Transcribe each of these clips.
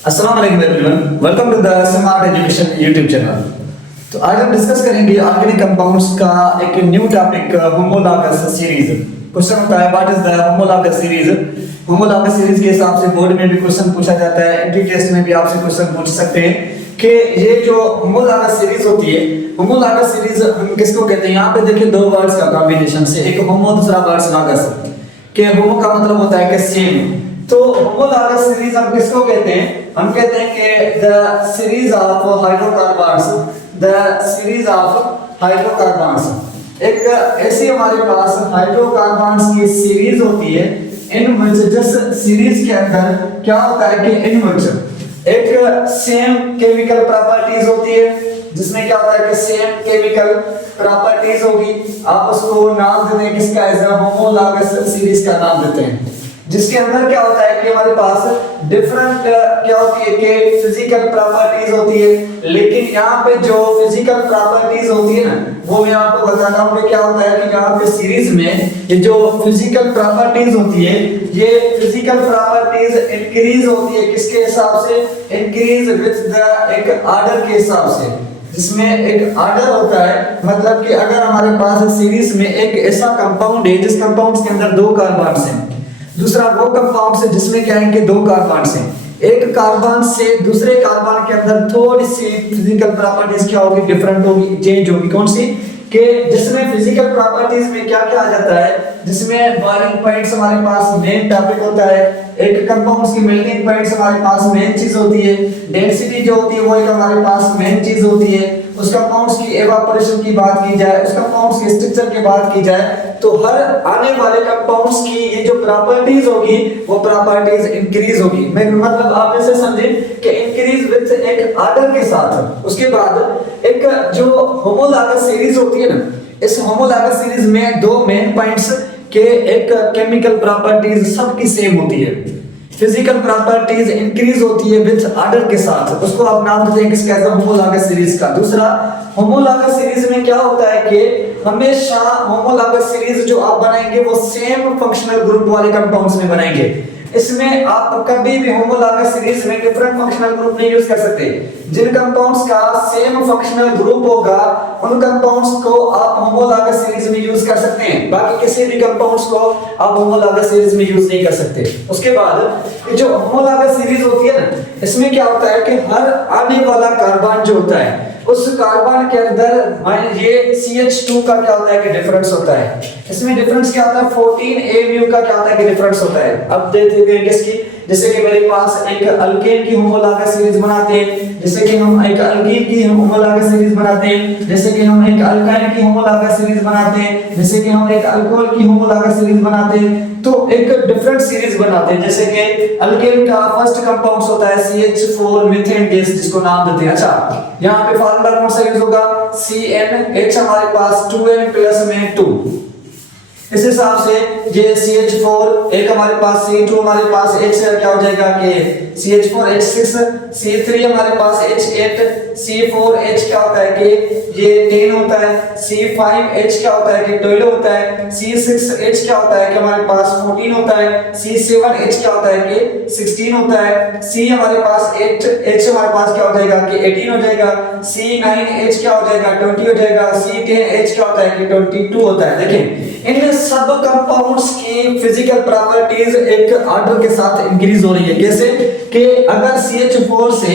अस्सलाम वालेकुम everyone, welcome to the smart education YouTube channel. तो आज हम डिस्कस करेंगे ऑर्गेनिक कंपाउंड्स का एक new topic homologous series. Question होता है what is the homologous series. Homologous series के हिसाब से बोर्ड में भी क्वेश्चन पूछा जाता है, एंट्री टेस्ट में भी आपसे क्वेश्चन पूछ सकते हैं कि ये जो होमोलॉगस सीरीज होती है, होमोलॉगस सीरीज हम किसको कहते हैं। यहाँ पे देखिए दो वर्ड्स का कॉम्बिनेशन से, एक होमो दूसरा वर्ड्स लॉगस, के होमो का मतलब होता है कि सेम। तो होमोलॉगस सीरीज हम किसको कहते हैं, हम कहते हैं कि the series of hydrocarbons, the series of hydrocarbons. एक ऐसी हमारे पास हाइड्रोकार्बन्स की सीरीज होती है इन विच जिस सीरीज के अंदर क्या होता है कि इन विच एक सेम केमिकल प्रॉपर्टीज होती है, जिसमें क्या होता है कि सेम केमिकल प्रॉपर्टीज होगी। आप उसको नाम देते हैं किसका, एज होमोलॉगस सीरीज का नाम देते हैं, जिसके अंदर क्या होता है कि हमारे पास डिफरेंट क्या होती है कि फिजिकल प्रॉपर्टीज होती है। लेकिन यहाँ पे जो फिजिकल प्रॉपर्टीज होती है ना, वो मैं आपको बताता हूँ कि क्या होता है कि यहाँ पे सीरीज में ये जो फिजिकल प्रॉपर्टीज होती है, ये फिजिकल प्रॉपर्टीज इंक्रीज होती है किसके हिसाब से, इंक्रीज विद द एक ऑर्डर के हिसाब से, जिसमें एक ऑर्डर होता है। मतलब कि अगर हमारे पास सीरीज में एक ऐसा कंपाउंड है जिस कंपाउंड के अंदर दो कार्बन्स हैं, दूसरा वो कंपाउंड से जिसमें क्या है कि दो कार्बन्स हैं, एक कार्बन से दूसरे कार्बन के अंदर थोड़ी सी फिजिकल प्रॉपर्टीज क्या होगी, डिफरेंट होगी, चेंज होगी। कौन सी कि जिसमें फिजिकल प्रॉपर्टीज में क्या क्या आ जाता है, जिसमें बॉइलिंग पॉइंट्स हमारे पास मेन टॉपिक होता है, एक कंपाउंड्स की मेल्टिंग पॉइंट्स हमारे पास मेन चीज होती है, डेंसिटी जो होती है वो एक हमारे पास मेन चीज होती है। उस कंपाउंड्स की एवापोरेशन की बात की जाए, उस कंपाउंड्स के स्ट्रक्चर की बात की जाए, तो हर आने वाले कंपाउंड्स की ये जो प्रॉपर्टीज होगी वो प्रॉपर्टीज इंक्रीज होगी। मैं मतलब आप ऐसे समझें कि इंक्रीज विद एक ऑर्डर के साथ। उसके बाद एक जो होमोलॉगस सीरीज होती है ना, इस होमोलॉगस सीरीज में दो मेन पॉइंट्स के एक केमिकल प्रॉपर्टीज सबकी सेम होती है, फिजिकल प्रॉपर्टीज इंक्रीज होती है विद ऑर्डर के साथ, उसको आप नाम देते हैं किसका, होमोलॉगस सीरीज का। दूसरा होमोलॉगस सीरीज में क्या होता है कि हमेशा होमोलॉगस सीरीज जो आप बनाएंगे वो सेम फंक्शनल ग्रुप वाले कंपाउंड्स में बनाएंगे। इसमें आप कभी भी होमोलॉगस सीरीज में डिफरेंट फंक्शनल ग्रुप नहीं यूज कर सकते। जिन कंपाउंड्स का सेम फंक्शनल ग्रुप होगा उन कंपाउंड्स को आप होमोलॉगस सीरीज में यूज कर सकते हैं, बाकी किसी भी कंपाउंड्स को आप होमोलॉगस सीरीज में यूज नहीं कर सकते। उसके बाद जो होमोलॉगस सीरीज होती है ना, इसमें क्या होता है कि हर आने वाला कार्बन जो होता है उस कार्बन के अंदर ये CH2 का क्या होता है कि डिफरेंस होता है। इसमें डिफरेंस क्या होता है, 14 का क्या होता है कि डिफरेंस होता है। अब देखते हैं किसकी, जैसे कि मेरे पास एक अल्केन की होमोलॉगस सीरीज बनाते हैं, जैसे कि हम एक अल्कीन की होमोलॉगस सीरीज बनाते हैं, जैसे कि हम एक अल्काइन की होमोलॉगस सीरीज बनाते हैं, जैसे कि हम एक अल्कोहल की होमोलॉगस सीरीज बनाते हैं। तो एक डिफरेंट सीरीज बनाते हैं, जैसे कि अल्केन का फर्स्ट कंपाउंड होता है CH4 मीथेन गैस, जिसको नाम देते हैं। अच्छा, यहाँ पे फार्मूला कौन सा यूज होगा, CnH हमारे पास 2n प्लस में 2। इस हिसाब से ये CH4 एक हमारे पास, C2 हमारे पास H क्या हो जाएगा कि CH4 H6, C3 हमारे पास H8, C4H क्या होता है कि ये 10 होता है, C5H क्या होता है कि 12 होता है, C6H क्या होता है कि हमारे पास 14 होता है, C7H क्या होता है कि 16 होता है, C हमारे पास 8H हमारे पास क्या हो जाएगा कि 18 हो जाएगा, C9H क्या हो जाएगा 20 हो जाएगा, C10H क्या होता है कि 22 होता है। देखिए इन सब कंपाउंड्स की फिजिकल प्रॉपर्टीज एक ऑर्डर के साथ इंक्रीज हो रही है। कैसे कि अगर CH4 से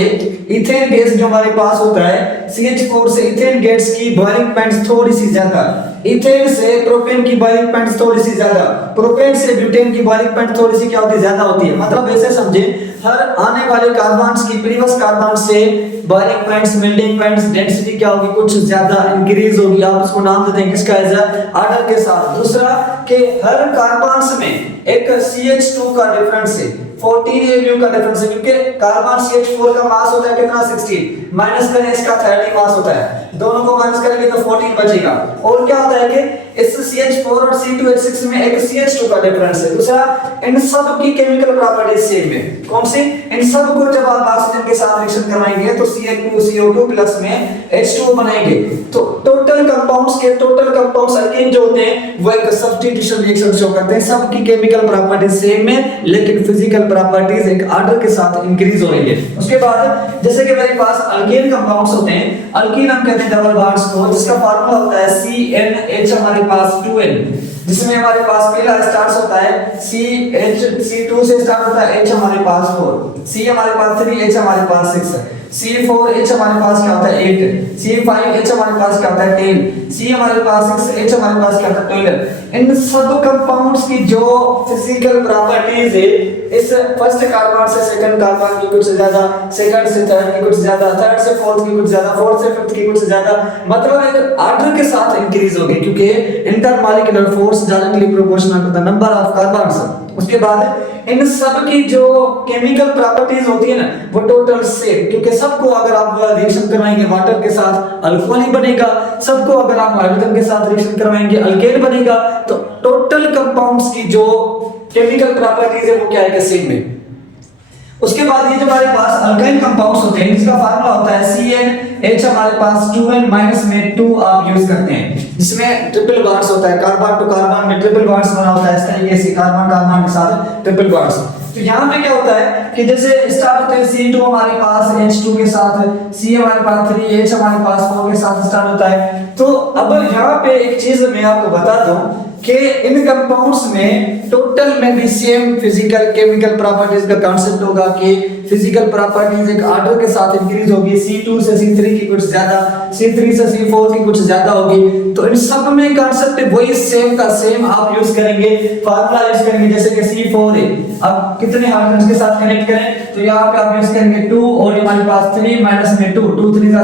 इथेन गैस जो हमारे पास होता है, CH4 से इथेन गैस की बॉइलिंग पॉइंट थोड़ी सी ज्यादा, इथेन से प्रोपेन की बॉइलिंग पॉइंट थोड़ी सी ज्यादा, प्रोपेन से ब्यूटेन की बॉइलिंग पॉइंट थोड़ी सी क्या होती है, ज्यादा होती है। मतलब ऐसे समझे हर आने वाले कार्बन्स की प्रीवियस कार्बन से boiling points, melting points, density क्या होगी, कुछ ज्यादा इंक्रीज होगी। आप उसको नाम देते हैं किसका, एज ऑर्डर के साथ। दूसरा कि हर कार्बन्स में एक CH2 का डिफरेंस है, 14 Mu का डिफरेंस है, क्योंकि कार्बन CH4 का मास होता है कितना 16, माइनस करें इसका 30 मास होता है, दोनों को माइनस करेंगे तो 14 बचेगा। और क्या होता है कि इस CH4 और C2H6 में एक CH2 का डिफरेंस है। दूसरा, इन सब की केमिकल प्रॉपर्टीज सेम है। कौन सी? इन सब को जब आप ऑक्सीजन के साथ रिएक्शन करवाएंगे तो Cl2CO2 प्लस में H2O बनाएंगे। तो टोटल कंपाउंड्स अल्केन जो होते हैं वो एक सब्स्टिट्यूशन रिएक्शन शो करते हैं। सब की केमिकल प्रॉपर्टीज सेम है, लेकिन फिजिकल प्रॉपर्टीज एक ऑर्डर के साथ इंक्रीज हो रही है। उसके बाद जैसे कि मेरे पास अल्केन कंपाउंड्स होते हैं, अल्कीन हम कहते हैं डबल बॉन्ड्स को, जिसका फार्मूला होता है CnH हमारे पास 2n, जिसमें हमारे पास पहला स्टार्ट होता है CH, C2 से स्टार्ट होता है H हमारे पास 4, C हमारे पास 3, H हमारे पास 6, C4H हमारे पास क्या होता है 8, C5H हमारे पास क्या होता है 10, C हमारे पास 6, H हमारे पास क्या होता है 12। इन सब कंपाउंड्स की जो फिजिकल प्रॉपर्टीज है, इस फर्स्ट कार्बन से सेकंड कार्बन की कुछ ज्यादा, सेकंड से थर्ड की कुछ ज्यादा, थर्ड से फोर्थ की कुछ ज्यादा, फोर्थ से फिफ्थ की कुछ ज्यादा, मतलब एक ऑर्डर के साथ इंक्रीज होगी, क्योंकि intermolecular force directly proportional to the number of carbons. उसके बाद इन सब की जो केमिकल प्रॉपर्टीज होती है ना, वो टोटल सेम, क्योंकि सबको अगर आप रिएक्शन करवाएंगे वाटर के साथ अल्कोहल ही बनेगा, सबको अगर आप हाइड्रोजन के साथ रिएक्शन करवाएंगे अल्केन बनेगा। तो टोटल कंपाउंड्स की जो केमिकल प्रॉपर्टीज है वो क्या है, सेम है। उसके बाद ये जो हमारे पास अल्काइल कंपाउंड्स होते हैं, इसका फार्मूला होता है CnH हमारे पास 2n माइनस में 2 आप यूज करते हैं, जिसमें ट्रिपल बॉन्ड्स होता है, कार्बन टू कार्बन में ट्रिपल बॉन्ड्स बना होता है, इस तरीके से कार्बन कार्बन के साथ ट्रिपल बॉन्ड्स। तो यहाँ पे क्या होता है कि जैसे स्टार्ट होते हैं C2 हमारे पास H2 के साथ, C हमारे पास 3, H हमारे पास 4 के साथ स्टार्ट होता है। तो अब यहाँ पे एक चीज मैं आपको बता दूं कि इन कंपाउंड्स में टोटल में भी सेम फिजिकल केमिकल प्रॉपर्टीज का कांसेप्ट होगा कि फिजिकल प्रॉपर्टीज एक ऑर्डर के साथ इंक्रीज होगी, C2 से C3 की कुछ ज्यादा, C3 से C4 की कुछ ज्यादा होगी। तो इन सब में कांसेप्ट वही सेम का सेम आप यूज करेंगे, फार्मूला यूज करेंगे। जैसे कि C4 है, अब कितने हाइड्रोजन के साथ कनेक्ट करें, तो यहाँ पे आप यूज करेंगे 2 और हमारे पास 3 माइनस में 2, 2 3 जा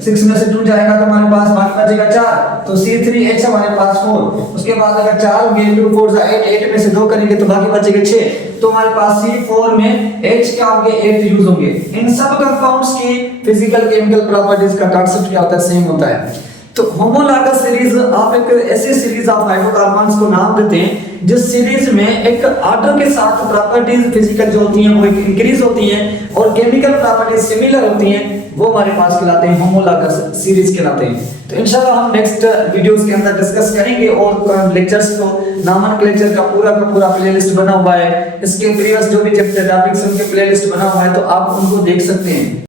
6 में से 2 जाएगा तो हमारे पास बाकी बचेगा 4, तो C3H हमारे पास 4। उसके बाद अगर 4 होंगे 2 4 जा 8, 8 में से 2 करेंगे तो बाकी बचेगा 6, तो हमारे पास C4 में H क्या होंगे 8 यूज होंगे। इन सब कंपाउंड्स की फिजिकल केमिकल प्रॉपर्टीज का कांसेप्ट क्या होता है, सेम होता है। तो होमोलॉगस सीरीज आप एक ऐसी सीरीज ऑफ हाइड्रोकार्बन्स को नाम देते हैं जिस सीरीज में एक ऑर्डर के साथ प्रॉपर्टीज फिजिकल जो होती हैं वो इंक्रीज होती हैं और केमिकल प्रॉपर्टीज सिमिलर होती हैं, वो हमारे पास कहलाते हैं होमोलॉगस सीरीज कहलाते हैं। तो इंशाल्लाह हम नेक्स्ट वीडियोस के अंदर डिस्कस करेंगे और लेक्चर्स को नामनक्लेचर का पूरा प्लेलिस्ट बना हुआ है, इसके प्रीवियस जो भी चैप्टर टॉपिक्स उनके प्लेलिस्ट बना हुआ है, तो आप उनको देख सकते हैं।